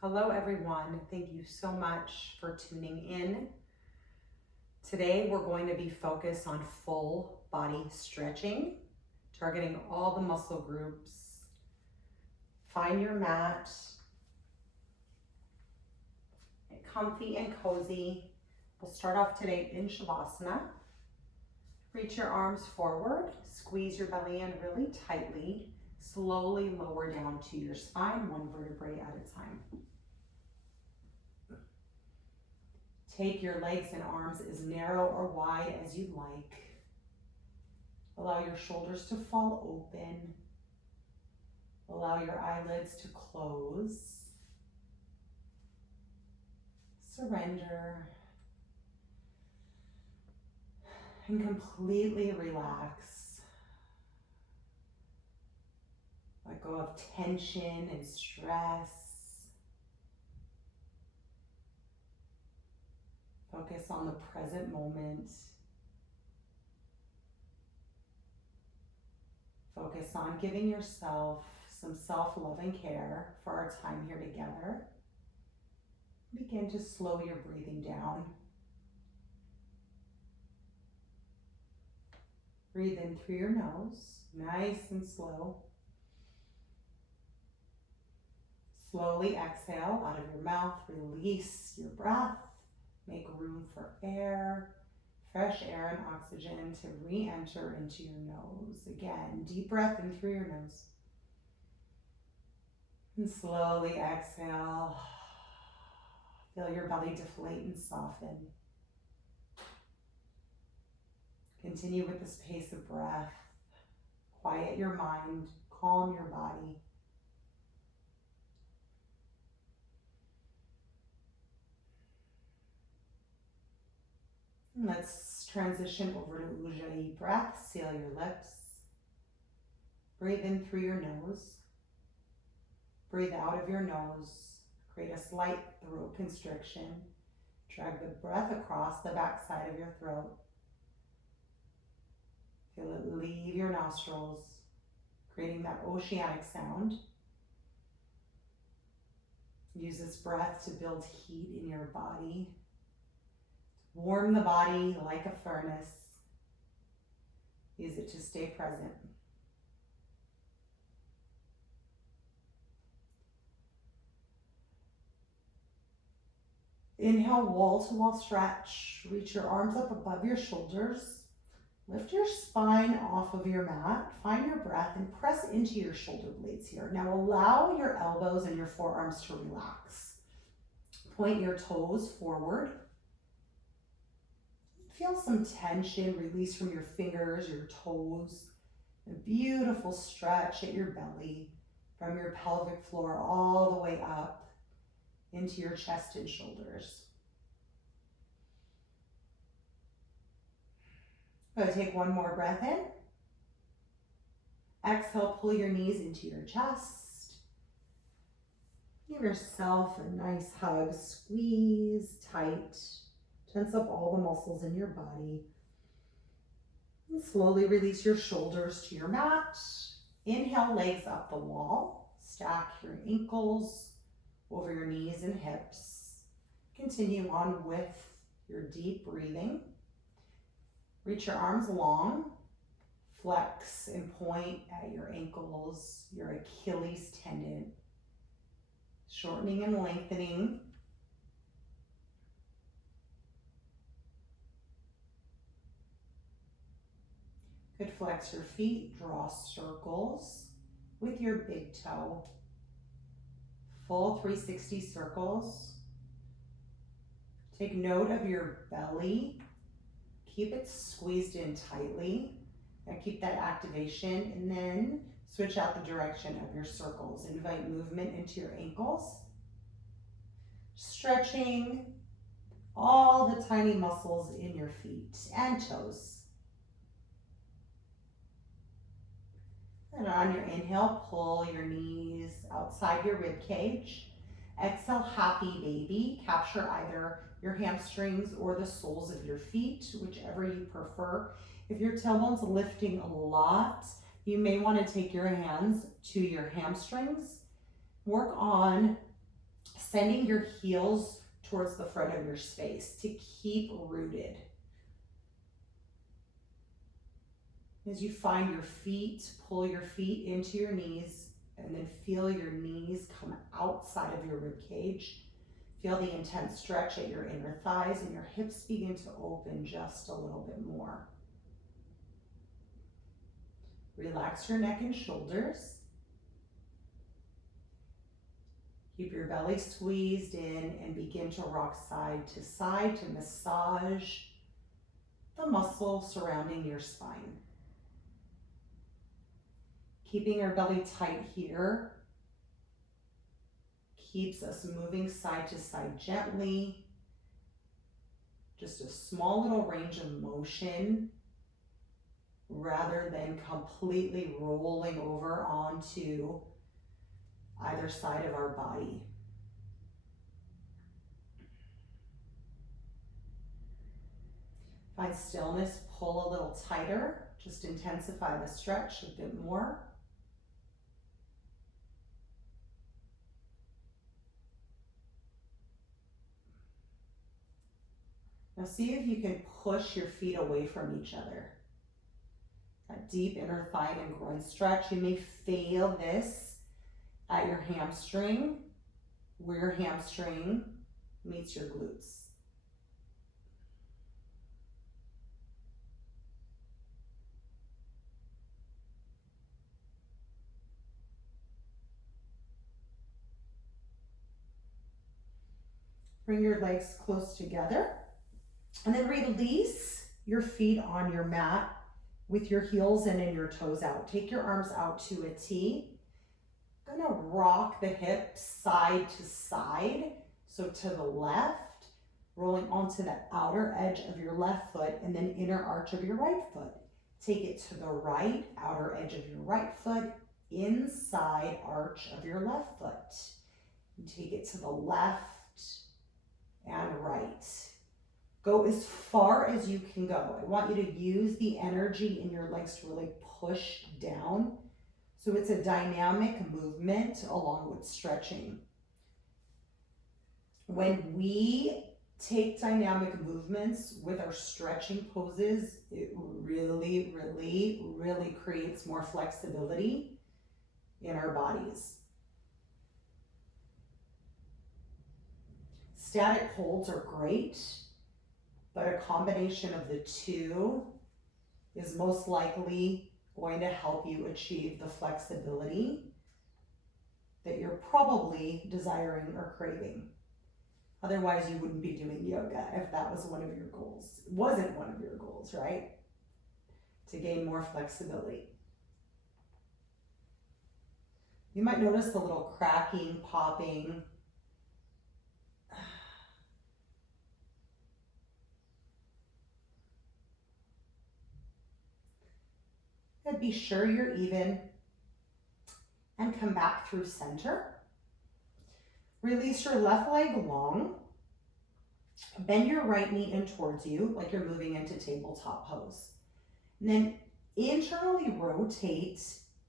Hello everyone, thank you so much for tuning in. Today we're going to be focused on full body stretching, targeting all the muscle groups. Find your mat, get comfy and cozy. We'll start off today in Shavasana. Reach your arms forward, squeeze your belly in really tightly, slowly lower down to your spine, one vertebrae at a time. Take your legs and arms as narrow or wide as you'd like. Allow your shoulders to fall open. Allow your eyelids to close. Surrender. And completely relax. Let go of tension and stress. Focus on the present moment. Focus on giving yourself some self-love and care for our time here together. Begin to slow your breathing down. Breathe in through your nose, nice and slow. Slowly exhale out of your mouth, release your breath. Make room for air, fresh air and oxygen to re-enter into your nose. Again, deep breath in through your nose. And slowly exhale. Feel your belly deflate and soften. Continue with this pace of breath. Quiet your mind, calm your body. Let's transition over to Ujjayi breath. Seal your lips. Breathe in through your nose. Breathe out of your nose. Create a slight throat constriction. Drag the breath across the back side of your throat. Feel it leave your nostrils, creating that oceanic sound. Use this breath to build heat in your body. Warm the body like a furnace. Use it to stay present. Inhale, wall-to-wall stretch. Reach your arms up above your shoulders. Lift your spine off of your mat. Find your breath and press into your shoulder blades here. Now allow your elbows and your forearms to relax. Point your toes forward. Feel some tension release from your fingers, your toes. A beautiful stretch at your belly from your pelvic floor all the way up into your chest and shoulders. Go take one more breath in. Exhale, pull your knees into your chest. Give yourself a nice hug, squeeze tight. Tense up all the muscles in your body. And slowly release your shoulders to your mat. Inhale, legs up the wall. Stack your ankles over your knees and hips. Continue on with your deep breathing. Reach your arms long. Flex and point at your ankles, your Achilles tendon. Shortening and lengthening. Could flex your feet, draw circles with your big toe. Full 360 circles. Take note of your belly. Keep it squeezed in tightly. And keep that activation, and then switch out the direction of your circles. Invite movement into your ankles. Stretching all the tiny muscles in your feet and toes. And on your inhale, pull your knees outside your rib cage. Exhale, happy baby. Capture either your hamstrings or the soles of your feet, whichever you prefer. If your tailbone's lifting a lot, you may want to take your hands to your hamstrings. Work on Sending your heels towards the front of your space to keep rooted. As you find your feet, pull your feet into your knees and then feel your knees come outside of your rib cage. Feel the intense stretch at your inner thighs and your hips begin to open just a little bit more. Relax your neck and shoulders. Keep your belly squeezed in and begin to rock side to massage the muscle surrounding your spine. Keeping our belly tight here keeps us moving side to side gently. Just a small little range of motion rather than completely rolling over onto either side of our body. Find stillness, pull a little tighter, just intensify the stretch a bit more. Now see if you can push your feet away from each other. That deep inner thigh and groin stretch. You may feel this at your hamstring, where your hamstring meets your glutes. Bring your legs close together and then release your feet on your mat with your heels in and your toes out. Take your arms out to a T. I'm gonna rock the hips side to side. So to the left, rolling onto the outer edge of your left foot and then inner arch of your right foot. Take it to the right, outer edge of your right foot, inside arch of your left foot. And take it to the left and right. Go as far as you can go. I want you to use the energy in your legs to really push down. So it's a dynamic movement along with stretching. When we take dynamic movements with our stretching poses, it really, really, really creates more flexibility in our bodies. Static holds are great, but a combination of the two is most likely going to help you achieve the flexibility that you're probably desiring or craving. Otherwise, you wouldn't be doing yoga if that was one of your goals. It wasn't one of your goals, right? To gain more flexibility. You might notice the little cracking, popping. And be sure you're even and come back through center. Release your left leg long. Bend your right knee in towards you like you're moving into tabletop pose. And then internally rotate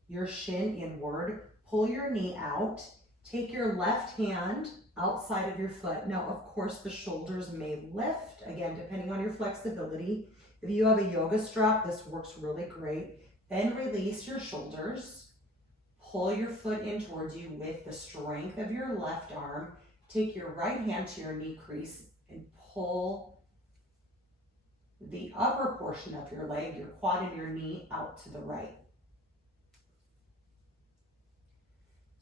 your shin inward. Pull your knee out. Take your left hand outside of your foot. Now, of course, the shoulders may lift, again, depending on your flexibility. If you have a yoga strap, this works really great. Then release your shoulders. Pull your foot in towards you with the strength of your left arm. Take your right hand to your knee crease and pull the upper portion of your leg, your quad and your knee, out to the right.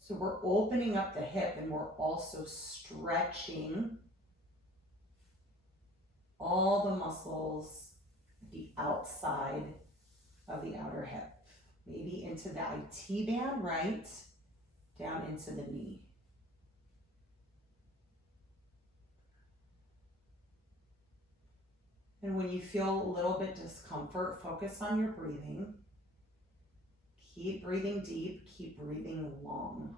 So we're opening up the hip and we're also stretching all the muscles at the outside of the outer hip. Maybe into the IT band, right? Down into the knee. And when you feel a little bit discomfort, focus on your breathing. Keep breathing deep, keep breathing long.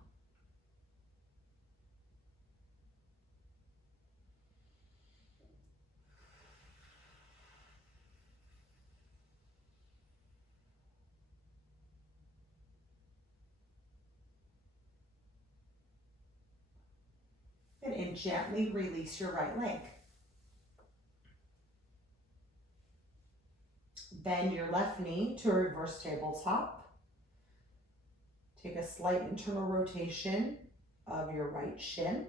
And gently release your right leg. Bend your left knee to a reverse tabletop. Take a slight internal rotation of your right shin.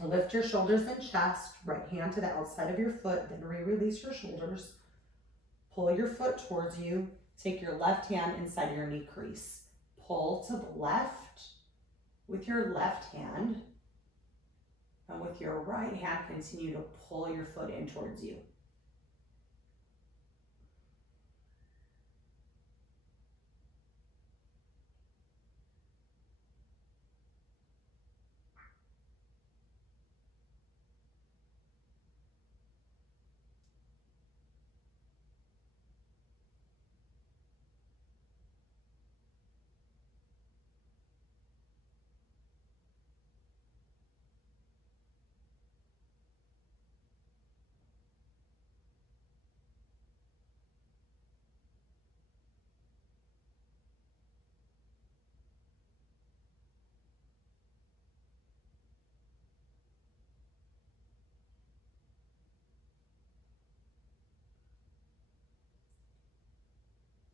Lift your shoulders and chest, right hand to the outside of your foot, then release your shoulders. Pull your foot towards you. Take your left hand inside your knee crease. Pull to the left with your left hand. And with your right hand, continue to pull your foot in towards you.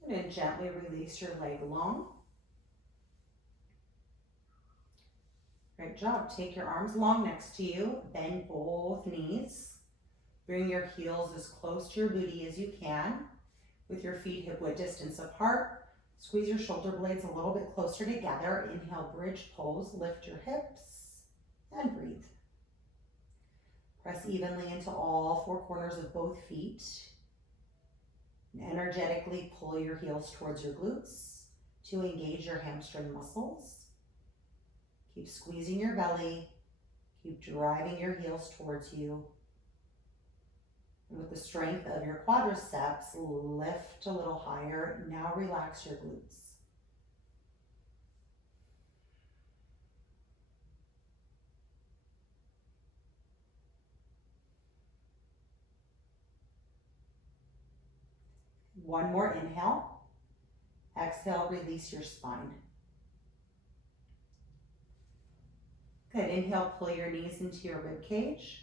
And then gently release your leg long. Great job. Take your arms long next to you. Bend both knees. Bring your heels as close to your booty as you can. With your feet hip width distance apart. Squeeze your shoulder blades a little bit closer together. Inhale, bridge pose. Lift your hips and breathe. Press evenly into all four corners of both feet. And energetically pull your heels towards your glutes to engage your hamstring muscles. Keep squeezing your belly. Keep driving your heels towards you. And with the strength of your quadriceps, lift a little higher. Now relax your glutes. One more inhale. Exhale, release your spine. Good. Inhale, pull your knees into your rib cage.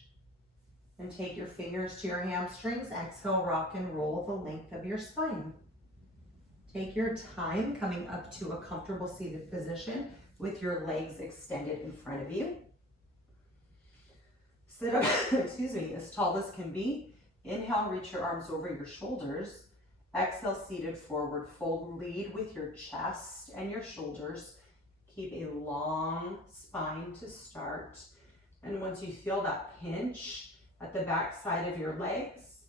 And take your fingers to your hamstrings. Exhale, rock and roll the length of your spine. Take your time coming up to a comfortable seated position with your legs extended in front of you. Sit up, excuse me, as tall as can be. Inhale, reach your arms over your shoulders. Exhale, seated forward fold. Lead with your chest and your shoulders. Keep a long spine to start. And once you feel that pinch at the back side of your legs,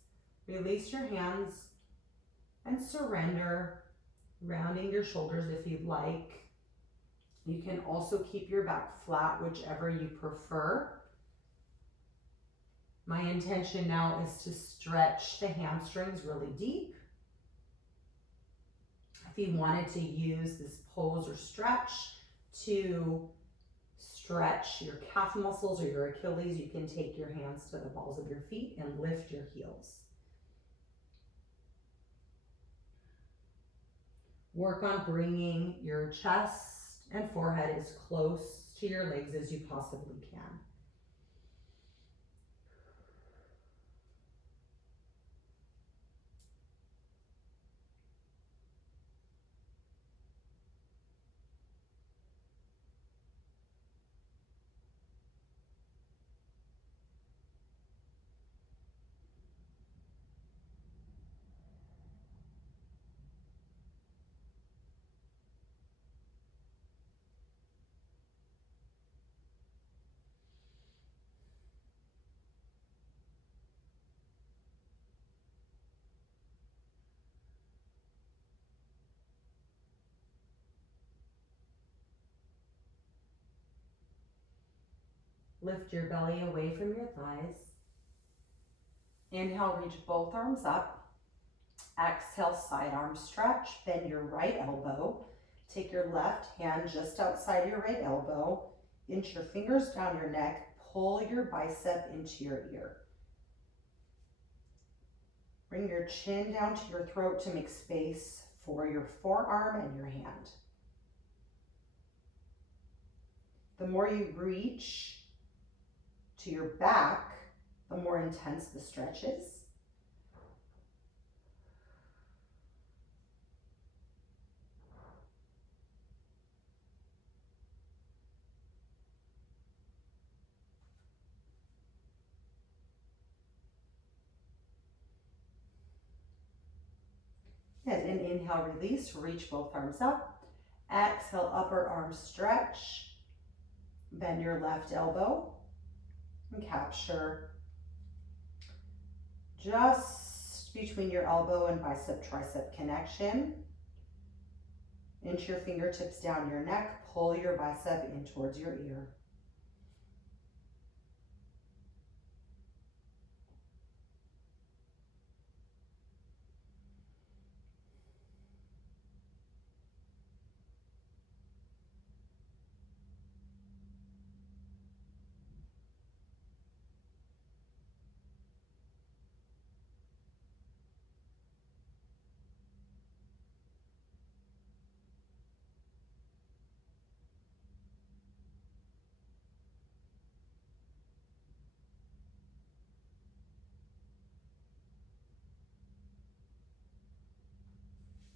release your hands and surrender, rounding your shoulders if you'd like. You can also keep your back flat, whichever you prefer. My intention now is to stretch the hamstrings really deep. If you wanted to use this pose or stretch to stretch your calf muscles or your Achilles, you can take your hands to the balls of your feet and lift your heels. Work on bringing your chest and forehead as close to your legs as you possibly can. Lift your belly away from your thighs. Inhale, reach both arms up. Exhale, side arm stretch. Bend your right elbow. Take your left hand just outside your right elbow. Inch your fingers down your neck. Pull your bicep into your ear. Bring your chin down to your throat to make space for your forearm and your hand. The more you reach to your back, the more intense the stretch is. And an inhale, release, reach both arms up. Exhale, upper arm stretch. Bend your left elbow and capture just between your elbow and bicep tricep connection. Inch your fingertips down your neck, pull your bicep in towards your ear.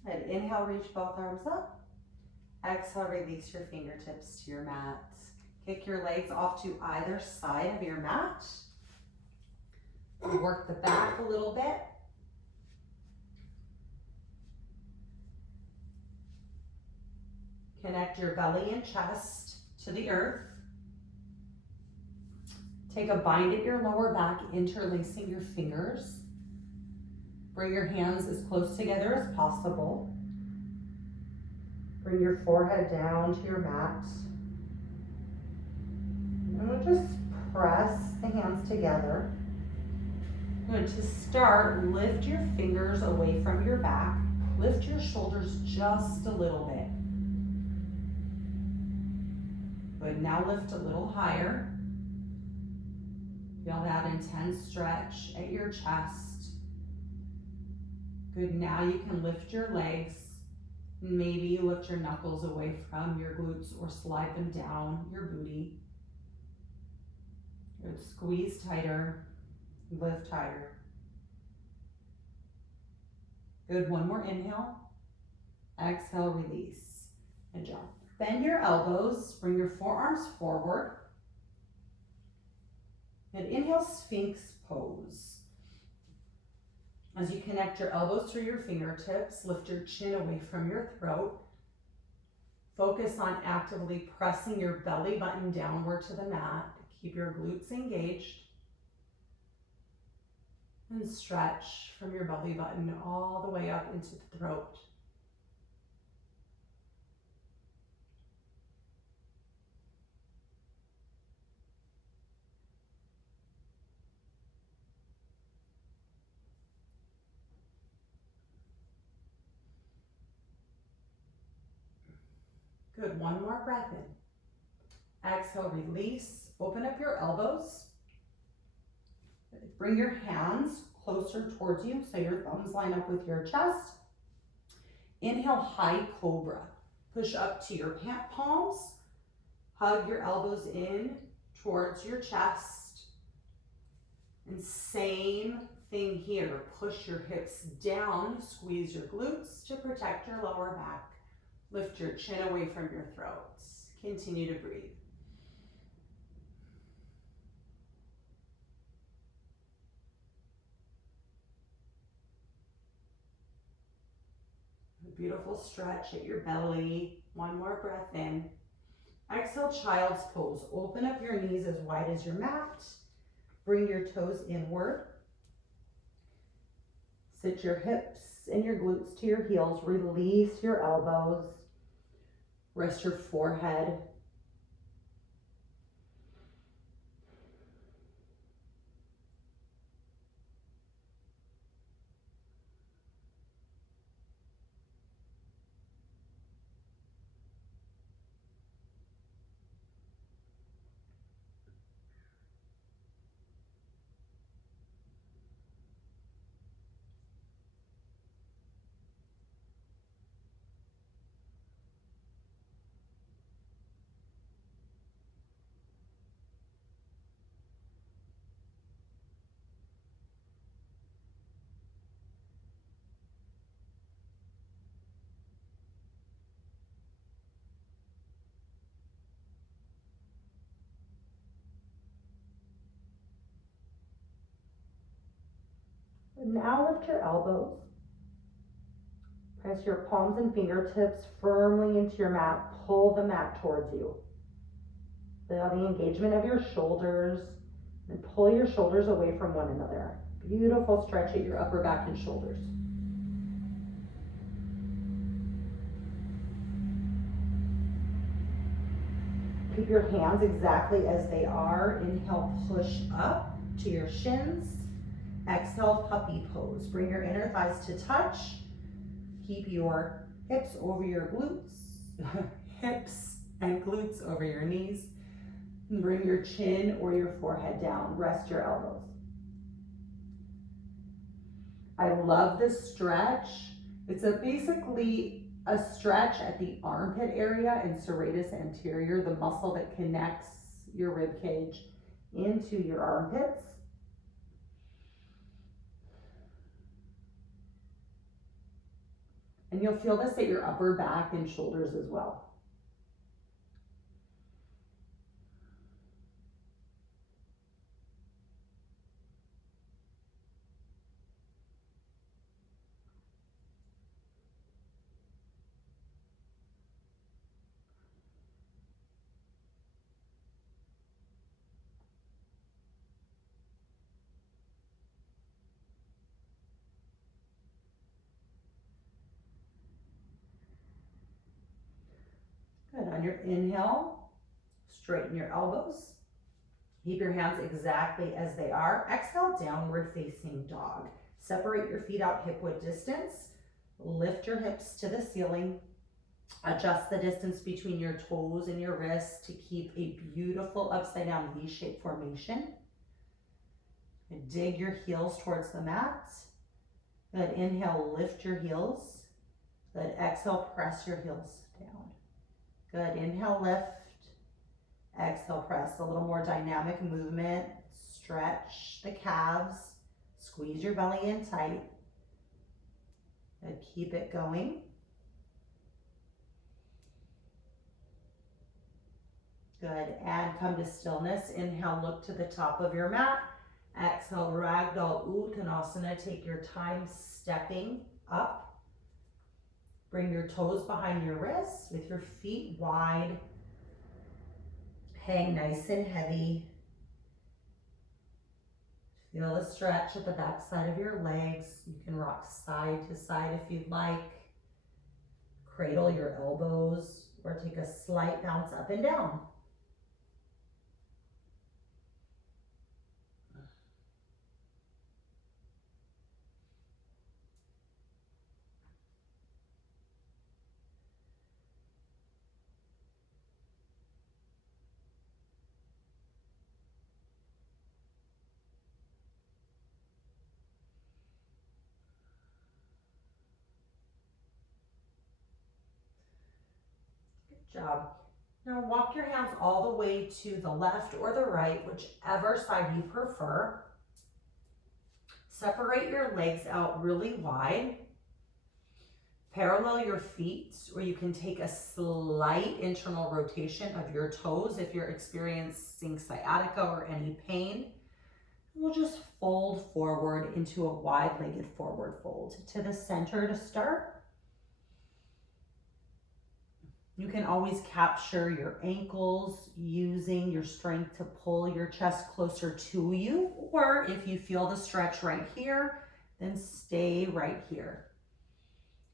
And inhale, reach both arms up. Exhale, release your fingertips to your mat. Kick your legs off to either side of your mat. Work the back a little bit. Connect your belly and chest to the earth. Take a bind at your lower back, interlacing your fingers. Bring your hands as close together as possible. Bring your forehead down to your mat. And we'll just press the hands together. Good. To start, lift your fingers away from your back. Lift your shoulders just a little bit. Good. Now lift a little higher. Feel that intense stretch at your chest. Good. Now you can lift your legs. Maybe lift your knuckles away from your glutes or slide them down your booty. Good. Squeeze tighter. Lift higher. Good. One more inhale. Exhale, release, and jump. Bend your elbows. Bring your forearms forward. And inhale, Sphinx pose. As you connect your elbows through your fingertips, lift your chin away from your throat. Focus on actively pressing your belly button downward to the mat. Keep your glutes engaged. And stretch from your belly button all the way up into the throat. Good, one more breath in. Exhale, release. Open up your elbows. Bring your hands closer towards you so your thumbs line up with your chest. Inhale, high cobra. Push up to your pant palms. Hug your elbows in towards your chest. And same thing here. Push your hips down, squeeze your glutes to protect your lower back. Lift your chin away from your throat. Continue to breathe. A beautiful stretch at your belly. One more breath in. Exhale, child's pose. Open up your knees as wide as your mat. Bring your toes inward. Sit your hips and your glutes to your heels. Release your elbows. Rest your forehead. Now lift your elbows. Press your palms and fingertips firmly into your mat. Pull the mat towards you. Feel the engagement of your shoulders and pull your shoulders away from one another. Beautiful stretch at your upper back and shoulders. Keep your hands exactly as they are. Inhale, push up to your shins. Exhale, puppy pose. Bring your inner thighs to touch. Keep your hips over your glutes, hips and glutes over your knees. And bring your chin or your forehead down. Rest your elbows. I love this stretch. It's basically a stretch at the armpit area and serratus anterior, the muscle that connects your rib cage into your armpits. And you'll feel this at your upper back and shoulders as well. Good. On your inhale, straighten your elbows. Keep your hands exactly as they are. Exhale, downward facing dog. Separate your feet out hip width distance. Lift your hips to the ceiling. Adjust the distance between your toes and your wrists to keep a beautiful upside down V-shaped formation. And dig your heels towards the mat. Good. Inhale, lift your heels. Good. Exhale, press your heels down. Good. Inhale, lift. Exhale, press. A little more dynamic movement. Stretch the calves. Squeeze your belly in tight. And keep it going. Good. And come to stillness. Inhale, look to the top of your mat. Exhale, Ragdoll Uttanasana. Take your time stepping up. Bring your toes behind your wrists with your feet wide. Hang nice and heavy. Feel a stretch at the back side of your legs. You can rock side to side if you'd like. Cradle your elbows or take a slight bounce up and down. Job. Now walk your hands all the way to the left or the right, whichever side you prefer. Separate your legs out really wide. Parallel your feet, or you can take a slight internal rotation of your toes if you're experiencing sciatica or any pain. We'll just fold forward into a wide-legged forward fold to the center to start. You can always capture your ankles using your strength to pull your chest closer to you, or if you feel the stretch right here, then stay right here.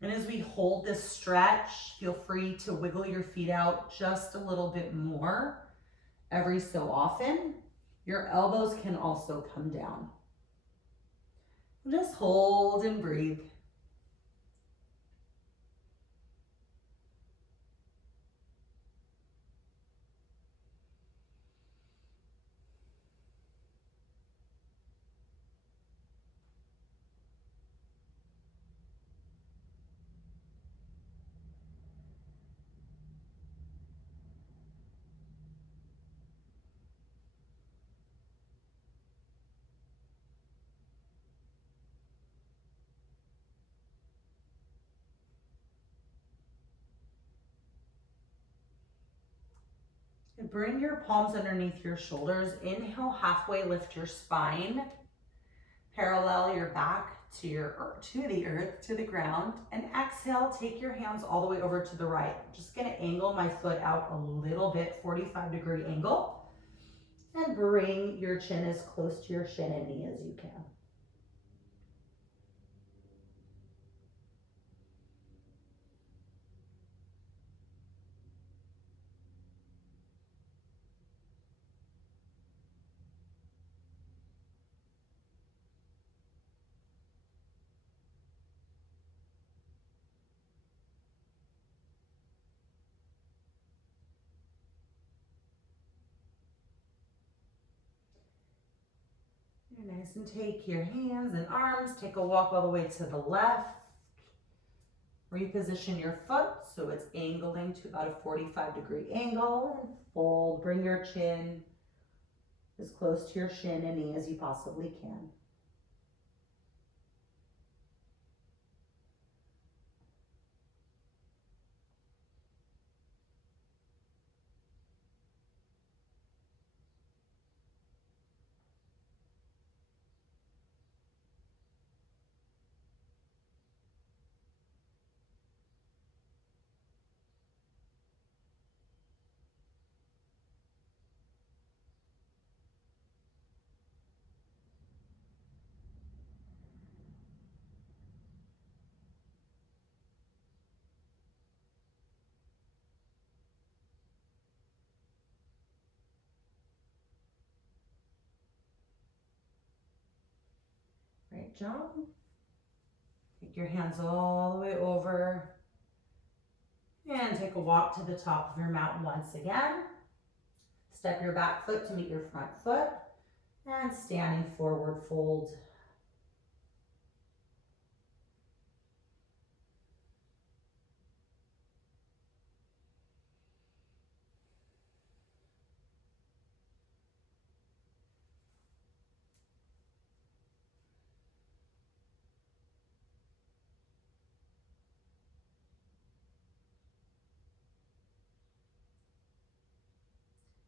And as we hold this stretch, feel free to wiggle your feet out just a little bit more every so often. Your elbows can also come down. Just hold and breathe. Bring your palms underneath your shoulders. Inhale, halfway lift your spine. Parallel your back to the earth, to the ground. And exhale, take your hands all the way over to the right. I'm just gonna angle my foot out a little bit, 45-degree angle. And bring your chin as close to your shin and knee as you can. Very nice, and take your hands and arms, take a walk all the way to the left. Reposition your foot so it's angling to about a 45-degree angle, and fold. Bring your chin as close to your shin and knee as you possibly can. Great job. Take your hands all the way over and take a walk to the top of your mat once again. Step your back foot to meet your front foot and standing forward fold.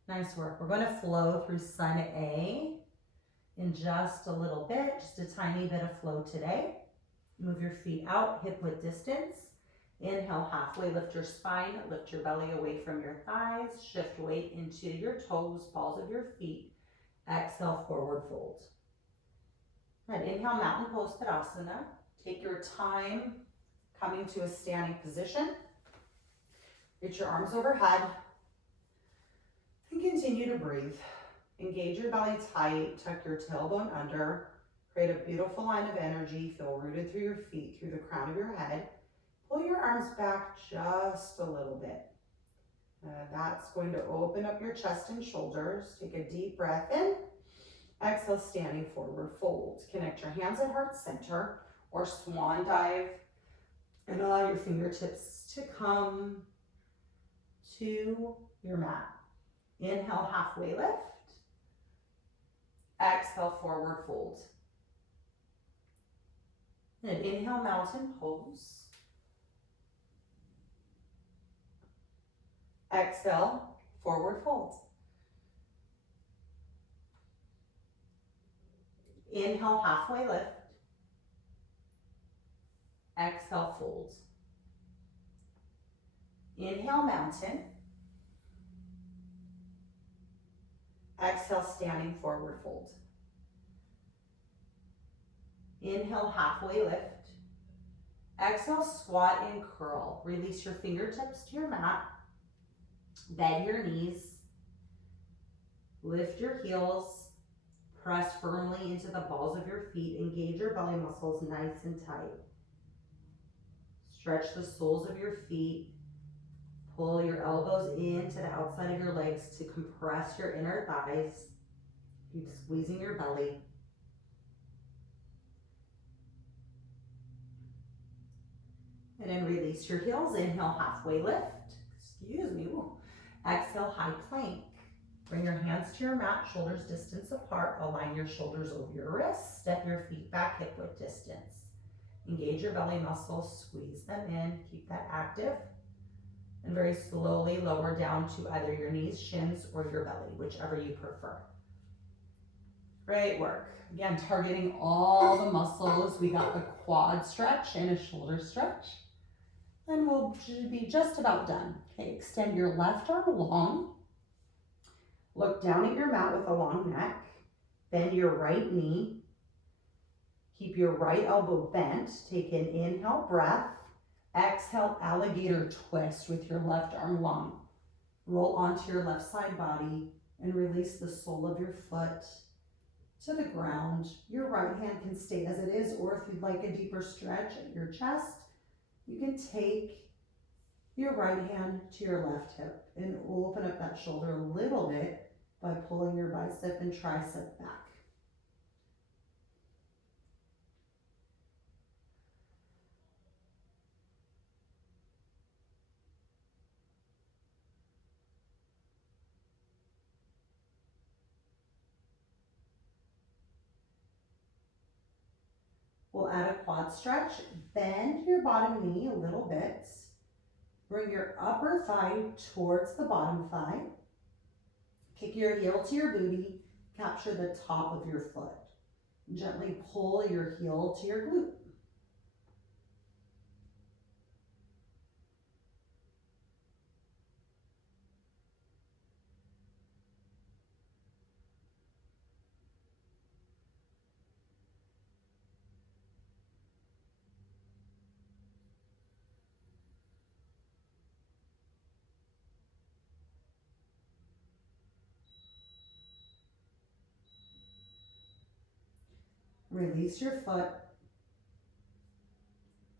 Nice work. We're going to flow through Sun A in just a little bit, just a tiny bit of flow today. Move your feet out, hip width distance. Inhale, halfway lift your spine, lift your belly away from your thighs, shift weight into your toes, balls of your feet. Exhale, forward fold. And inhale, mountain pose Tadasana. Take your time coming to a standing position. Reach your arms overhead and continue to breathe. Engage your belly tight, tuck your tailbone under, create a beautiful line of energy, feel rooted through your feet, through the crown of your head. Pull your arms back just a little bit. That's going to open up your chest and shoulders. Take a deep breath in. Exhale, standing forward fold. Connect your hands at heart center or swan dive and allow your fingertips to come to your mat. Inhale, halfway lift. Exhale, forward fold. And inhale, mountain pose. Exhale, forward fold. Inhale, halfway lift. Exhale, fold. Inhale, mountain. Exhale, standing forward fold. Inhale, halfway lift. Exhale, squat and curl. Release your fingertips to your mat. Bend your knees. Lift your heels. Press firmly into the balls of your feet. Engage your belly muscles nice and tight. Stretch the soles of your feet. Pull your elbows into the outside of your legs to compress your inner thighs. Keep squeezing your belly. And then release your heels. Inhale, halfway lift. Excuse me. Ooh. Exhale, high plank. Bring your hands to your mat, shoulders distance apart. Align your shoulders over your wrists. Step your feet back, hip width distance. Engage your belly muscles, squeeze them in. Keep that active. And very slowly lower down to either your knees, shins, or your belly, whichever you prefer. Great work. Again, targeting all the muscles. We got the quad stretch and a shoulder stretch. And we'll be just about done. Okay, extend your left arm long. Look down at your mat with a long neck. Bend your right knee. Keep your right elbow bent. Take an inhale breath. Exhale, alligator twist with your left arm long. Roll onto your left side body and release the sole of your foot to the ground. Your right hand can stay as it is, or if you'd like a deeper stretch at your chest, you can take your right hand to your left hip and open up that shoulder a little bit by pulling your bicep and tricep back. We'll add a quad stretch. Bend your bottom knee a little bit. Bring your upper thigh towards the bottom thigh. Kick your heel to your booty. Capture the top of your foot. Gently pull your heel to your glute. Release your foot.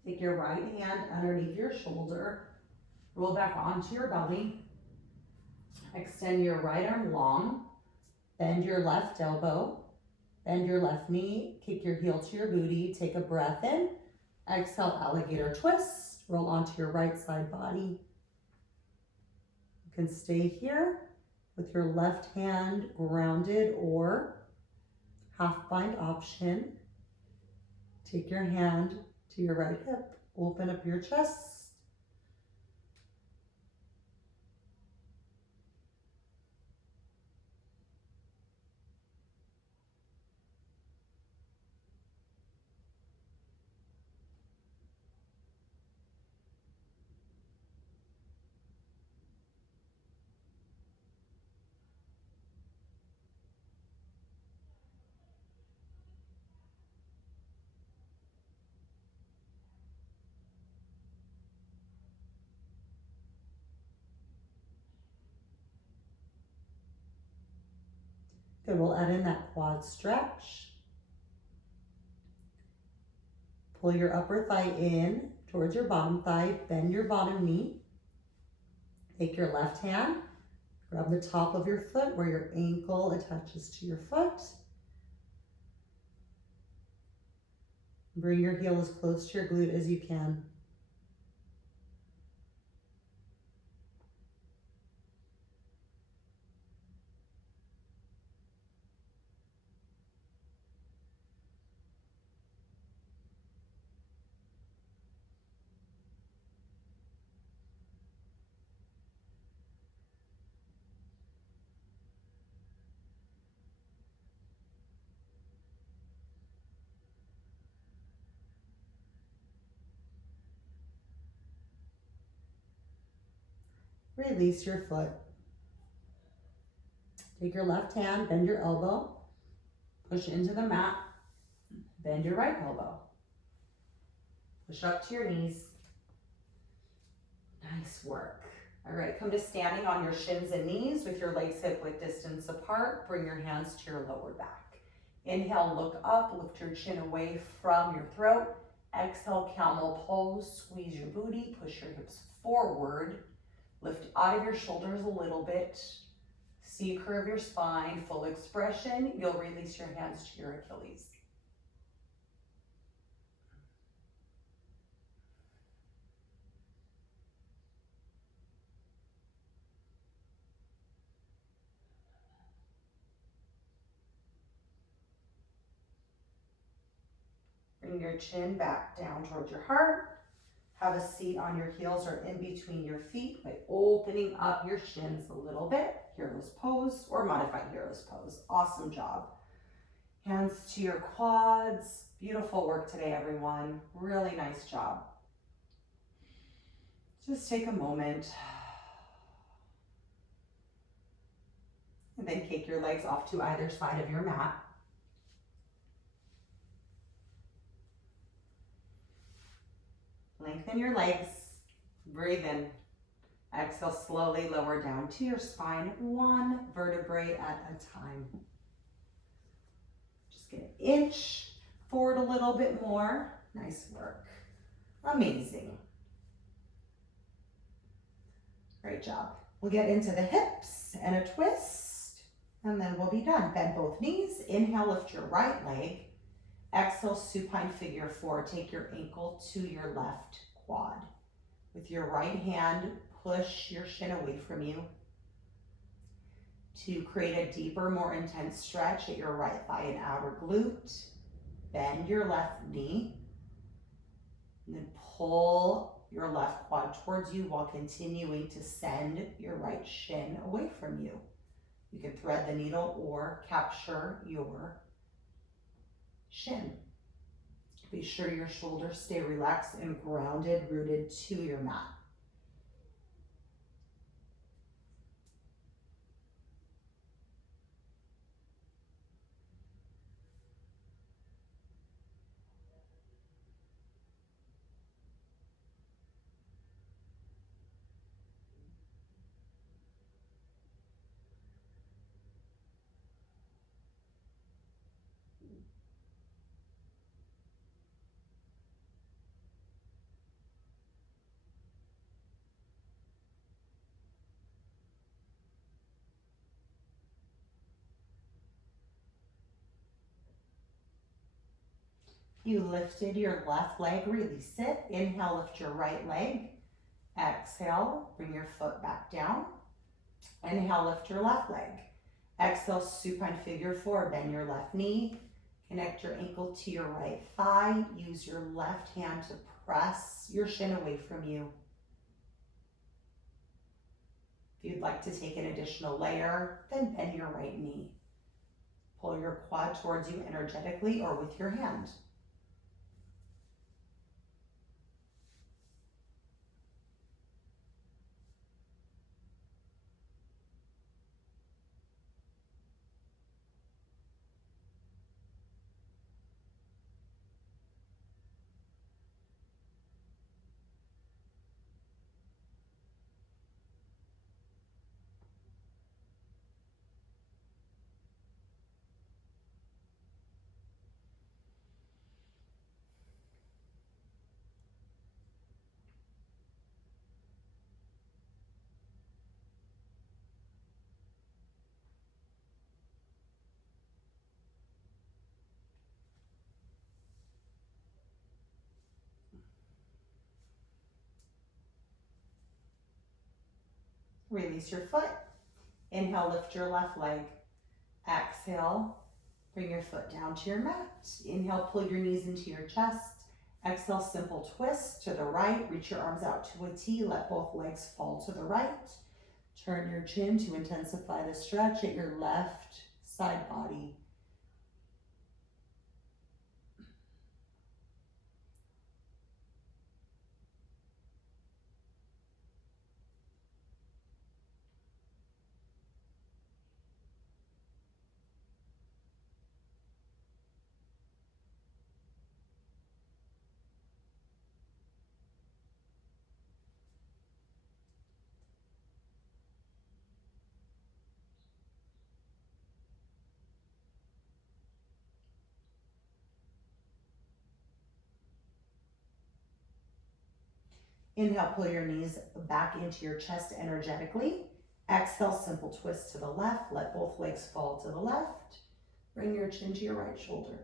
Take your right hand underneath your shoulder. Roll back onto your belly. Extend your right arm long. Bend your left elbow. Bend your left knee. Kick your heel to your booty. Take a breath in. Exhale, alligator twist. Roll onto your right side body. You can stay here with your left hand grounded or half bind option. Take your hand to your right hip. Open up your chest. Good, we'll add in that quad stretch. Pull your upper thigh in towards your bottom thigh, bend your bottom knee. Take your left hand, grab the top of your foot where your ankle attaches to your foot. Bring your heel as close to your glute as you can. Release your foot. Take your left hand, bend your elbow, push into the mat, bend your right elbow. Push up to your knees. Nice work. All right, come to standing on your shins and knees with your legs hip width distance apart. Bring your hands to your lower back. Inhale, look up, lift your chin away from your throat. Exhale, camel pose, squeeze your booty, push your hips forward. Lift out of your shoulders a little bit. C curve your spine, full expression. You'll release your hands to your Achilles. Bring your chin back down towards your heart. Have a seat on your heels or in between your feet by opening up your shins a little bit. Hero's pose or modified hero's pose. Awesome job. Hands to your quads. Beautiful work today, everyone. Really nice job. Just take a moment. And then kick your legs off to either side of your mat. Lengthen your legs. Breathe in. Exhale, slowly lower down to your spine, one vertebrae at a time. Just get an inch forward a little bit more. Nice work. Amazing. Great job. We'll get into the hips and a twist, and then we'll be done. Bend both knees. Inhale, lift your right leg. Exhale, supine figure four. Take your ankle to your left quad. With your right hand, push your shin away from you to create a deeper, more intense stretch at your right thigh and outer glute. Bend your left knee, and then pull your left quad towards you while continuing to send your right shin away from you. You can thread the needle or capture your shin. Be sure your shoulders stay relaxed and grounded, rooted to your mat. You lifted your left leg, release it. Inhale, lift your right leg. Exhale, bring your foot back down. Inhale, lift your left leg. Exhale, supine figure four, bend your left knee. Connect your ankle to your right thigh. Use your left hand to press your shin away from you. If you'd like to take an additional layer, then bend your right knee. Pull your quad towards you energetically or with your hand. Release your foot. Inhale, lift your left leg. Exhale, bring your foot down to your mat. Inhale, pull your knees into your chest. Exhale, simple twist to the right. Reach your arms out to a T. Let both legs fall to the right. Turn your chin to intensify the stretch at your left side body. Inhale, pull your knees back into your chest energetically. Exhale, simple twist to the left. Let both legs fall to the left. Bring your chin to your right shoulder.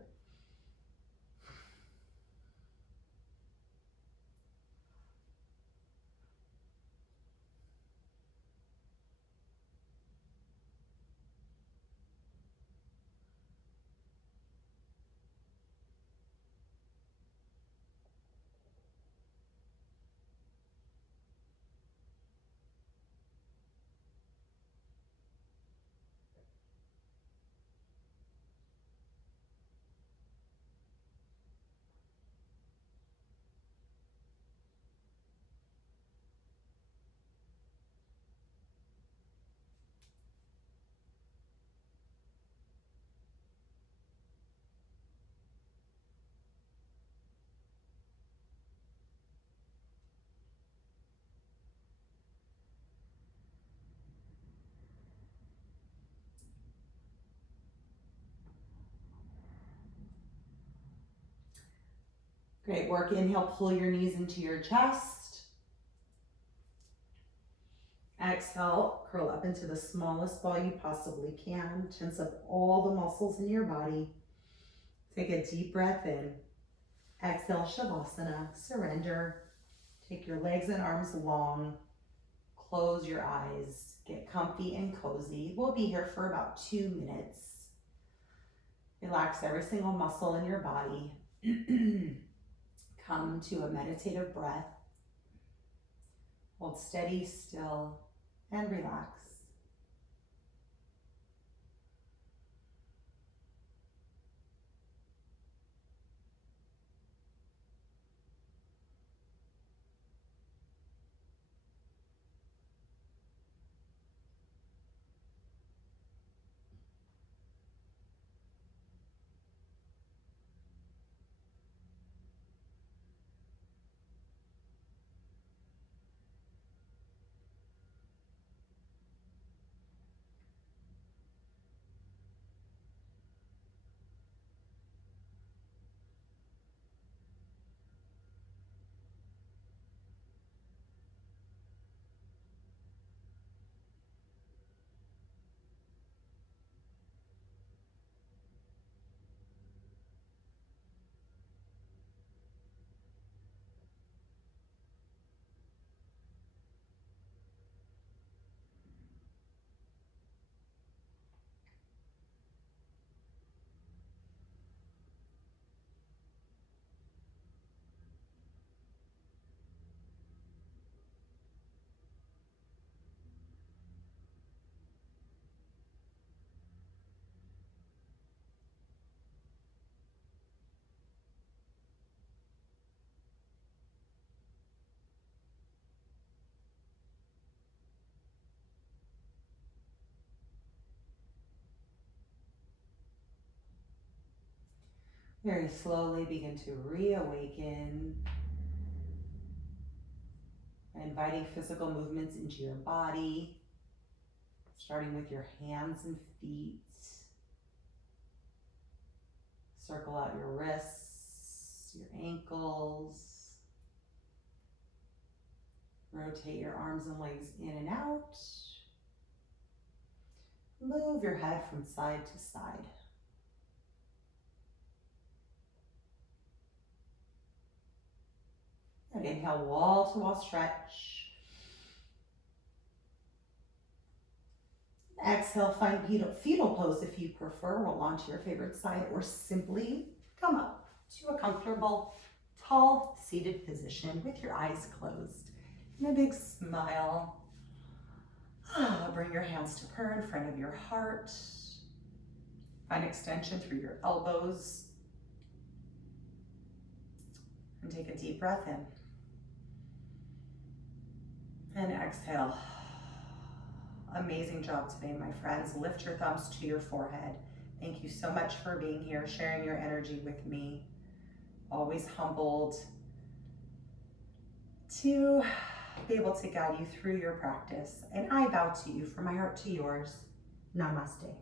Great work. Inhale, pull your knees into your chest. Exhale, curl up into the smallest ball you possibly can. Tense up all the muscles in your body. Take a deep breath in. Exhale, Shavasana, surrender. Take your legs and arms long. Close your eyes. Get comfy and cozy. We'll be here for about 2 minutes. Relax every single muscle in your body. Come to a meditative breath. Hold steady, still, and relax. Very slowly begin to reawaken, inviting physical movements into your body, starting with your hands and feet. Circle out your wrists, your ankles. Rotate your arms and legs in and out. Move your head from side to side. And inhale, wall to wall stretch. Exhale, find fetal pose if you prefer. Roll onto your favorite side or simply come up to a comfortable, tall, seated position with your eyes closed and a big smile. Bring your hands to prayer in front of your heart. Find extension through your elbows. And take a deep breath in. And exhale. Amazing job today, my friends. Lift your thumbs to your forehead. Thank you so much for being here, sharing your energy with me. Always humbled to be able to guide you through your practice. And I bow to you from my heart to yours. Namaste.